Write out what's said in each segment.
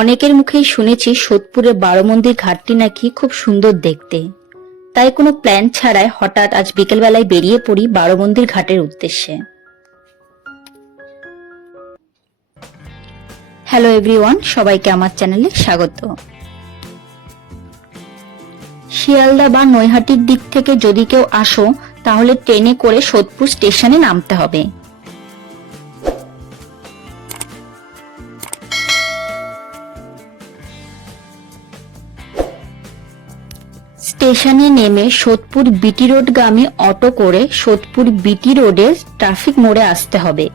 অনেকের মুখেই শুনেছি সোদপুরের বারোমন্দির ঘাটটি নাকি খুব সুন্দর দেখতে। তাই কোনো প্ল্যান ছাড়াই হঠাৎ আজ বিকেলবেলায় বেরিয়ে পড়ি বারোমন্দির ঘাটের উদ্দেশ্যে। হ্যালো এভরিওয়ান, সবাইকে আমার চ্যানেলে স্বাগত। শিয়ালদা বা নৈহাটির দিক থেকে যদি কেউ আসো তাহলে ট্রেনে করে সোদপুর স্টেশনে নামতে হবে। স্টেশনে নেমে সোদপুর বিটি রোডগামী অটো করে সোদপুর বিটি রোডের ট্রাফিক মোড়ে আসতে হবে।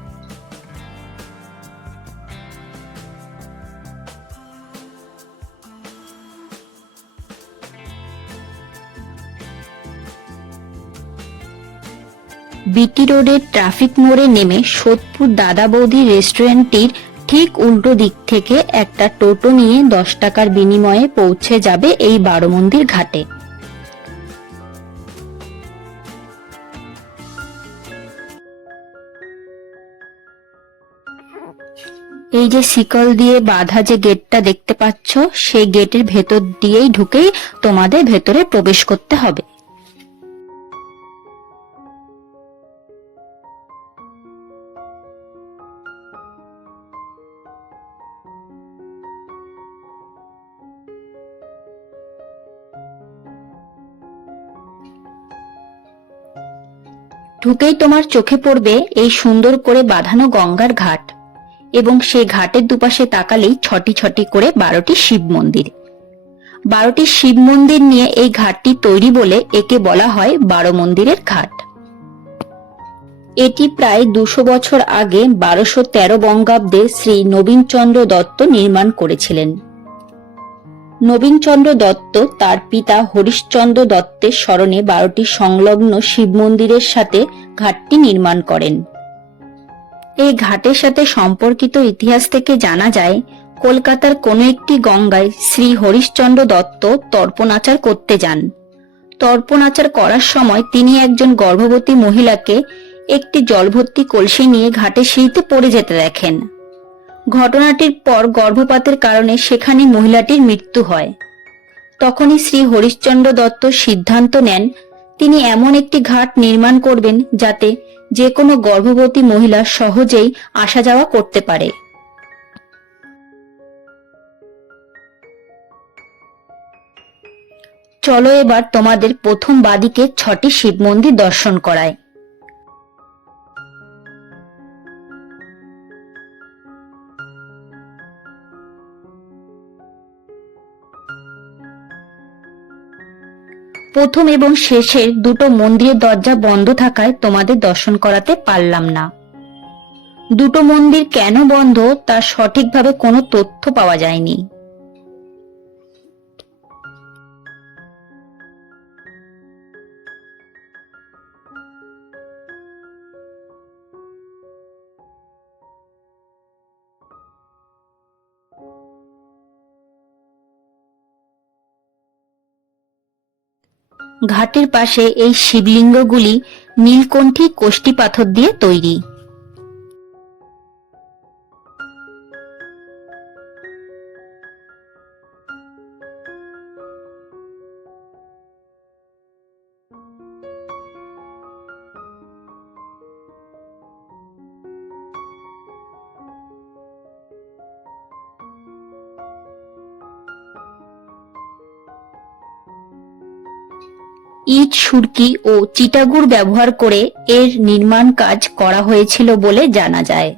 বিটি রোডের ট্রাফিক মোড়ে নেমে সোদপুর দাদা বৌদি রেস্টুরেন্টটির ঠিক উল্টো দিক থেকে একটা টোটো নিয়ে 10 টাকার বিনিময়ে পৌঁছে যাবে এই বারোমন্দির ঘাটে। এই যে শিকল দিয়ে বাঁধা যে গেটটা দেখতে পাচ্ছ, সেই গেটের ভেতর দিয়েই ঢুকেই তোমাদের ভেতরে প্রবেশ করতে হবে। ঢুকেই তোমার চোখে পড়বে এই সুন্দর করে বাঁধানো গঙ্গার ঘাট, এবং সেই ঘাটের দুপাশে তাকালেই ছটি ছটি করে 12টি শিব মন্দির। 12টি শিব মন্দির নিয়ে এই ঘাটটি তৈরি বলে একে বলা হয় 12 মন্দিরের ঘাট। এটি প্রায় 200 বছর আগে 1213 বঙ্গাব্দে শ্রী নবীনচন্দ্র দত্ত নির্মাণ করেছিলেন। নবীনচন্দ্র দত্ত তার পিতা হরিশচন্দ্র দত্তের স্মরণে 12টি সংলগ্ন শিব মন্দিরের সাথে ঘাটটি নির্মাণ করেন। এই ঘাটের সাথে সম্পর্কিত ইতিহাস থেকে জানা যায়, কলকাতার কোনো একটি গঙ্গায় শ্রী হরিশচন্দ্র দত্ত তর্পণাচার করতে যান। তর্পণাচার করার সময় তিনি একজন গর্ভবতী মহিলাকে একটি জলভর্তি কলসি নিয়ে ঘাটের সিঁড়িতে পড়ে যেতে দেখেন। ঘটনাটির পর গর্ভপাতের কারণে সেখানে মহিলাটির মৃত্যু হয়। তখনই শ্রী হরিশচন্দ্র দত্ত সিদ্ধান্ত নেন তিনি এমন একটি ঘাট নির্মাণ করবেন যাতে যে কোনো গর্ভবতী মহিলা সহজেই আসা যাওয়া করতে পারে। চলো এবার তোমাদের প্রথম বাদিকে 6টি শিব মন্দির দর্শন করায়। প্রথম এবং শেষের দুটো মন্দিরের দরজা বন্ধ থাকায় তোমাদের দর্শন করাতে পারলাম না। দুটো মন্দির কেন বন্ধ তার সঠিকভাবে কোনো তথ্য পাওয়া যায়নি। ঘাটের পাশে এই শিবলিঙ্গগুলি নীলকণ্ঠী কোষ্ঠী পাথর দিয়ে তৈরি। ইট, সুরকি ও চিটাগুড় ব্যবহার করে এর নির্মাণ কাজ করা হয়েছিল বলে জানা যায়।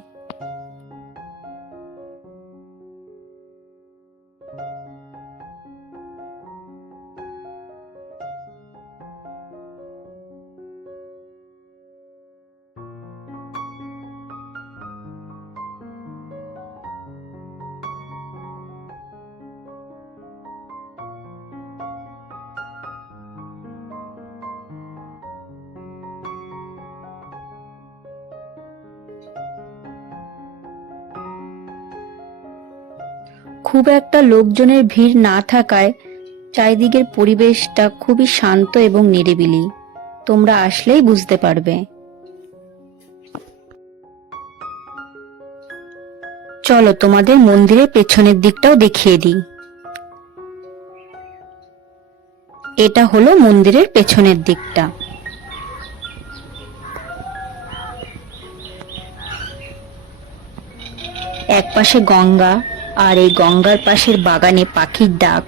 খুব একটা লোকজনের ভিড় না থাকায় চারিদিকের পরিবেশটা খুবই শান্ত এবং নিরিবিলি। তোমরা আসলেই বুঝতে পারবে। চলো তোমাদের মন্দিরের পেছনের দিকটাও দেখিয়ে দিই। এটা হলো মন্দিরের পেছনের দিকটা। এক পাশে গঙ্গা, আর এই গঙ্গার পাশের বাগানে পাখির ডাক,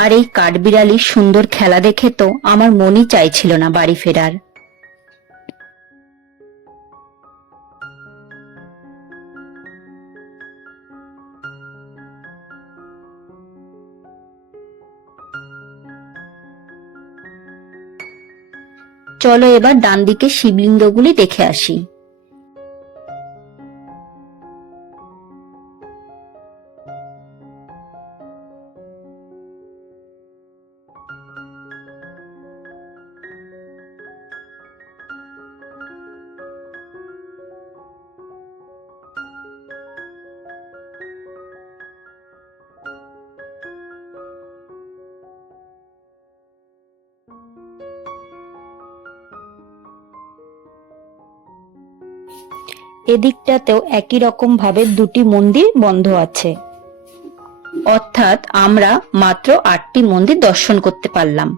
আর এই কাঠবিড়ালির সুন্দর খেলা দেখে তো আমার মনই চাইছিল না বাড়ি ফেরার। চলো এবার ডান দিকে শিবলিঙ্গগুলি দেখে আসি। এদিকটাতেও একই রকম ভাবে দুটি মন্দির বন্ধ আছে, অর্থাৎ আমরা মাত্র 8টি মন্দির দর্শন করতে পারলাম।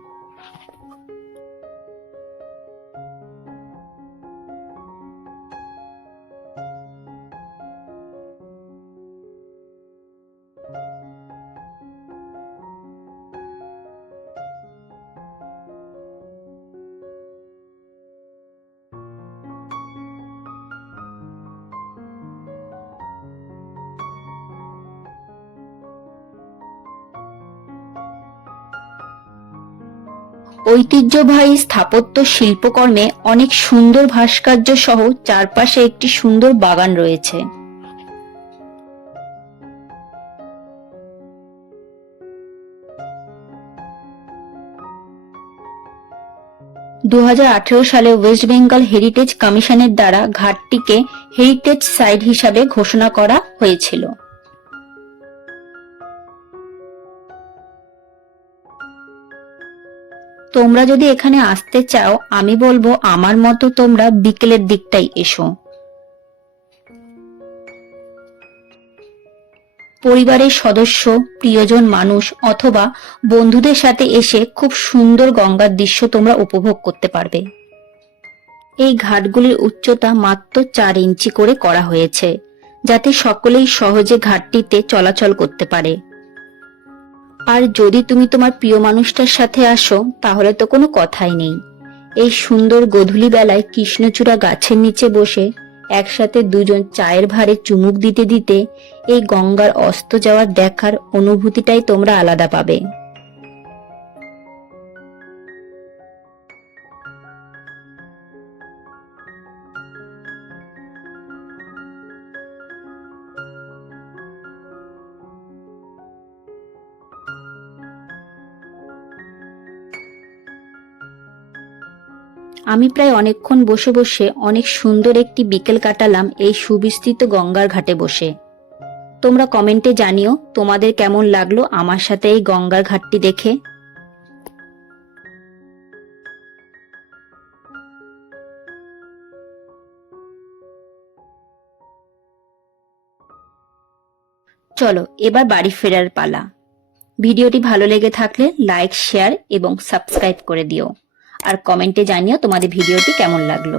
ঐতিহ্যবাহী স্থাপত্য শিল্পকর্মে অনেক সুন্দর ভাস্কর্য সহ চারপাশে একটি সুন্দর বাগান রয়েছে। দু সালে ওয়েস্ট বেঙ্গল হেরিটেজ কমিশনের দ্বারা ঘাটটিকে হেরিটেজ সাইট হিসাবে ঘোষণা করা হয়েছিল। তোমরা যদি এখানে আসতে চাও, আমি বলবো আমার মতো তোমরা বিকেলের দিকটাই এসো। পরিবারের সদস্য, প্রিয়জন মানুষ অথবা বন্ধুদের সাথে এসে খুব সুন্দর গঙ্গার দৃশ্য তোমরা উপভোগ করতে পারবে। এই ঘাটগুলির উচ্চতা মাত্র 4 ইঞ্চি করে করা হয়েছে, যাতে সকলেই সহজে ঘাটটিতে চলাচল করতে পারে। আর যদি তুমি তোমার প্রিয় মানুষটার সাথে আসো, তাহলে তো কোনো কথাই নেই। এই সুন্দর গোধূলি বেলায় কৃষ্ণচূড়া গাছের নিচে বসে একসাথে দুজন চায়ের ভারে চুমুক দিতে দিতে এই গঙ্গার অস্ত যাওয়ার দেখার অনুভূতিটাই তোমরা আলাদা পাবে। আমি প্রায় অনেকক্ষণ বসে বসে অনেক সুন্দর একটি বিকেল কাটালাম এই সুবিস্তৃত গঙ্গার ঘাটে বসে। তোমরা কমেন্টে জানিও তোমাদের কেমন লাগলো আমার সাথে এই গঙ্গার ঘাটটি দেখে। চলো এবার বাড়ি ফেরার পালা। ভিডিওটি ভালো লেগে থাকলে লাইক, শেয়ার এবং সাবস্ক্রাইব করে দিও। আর কমেন্টে জানিও তোমাদের ভিডিওটি কেমন লাগলো।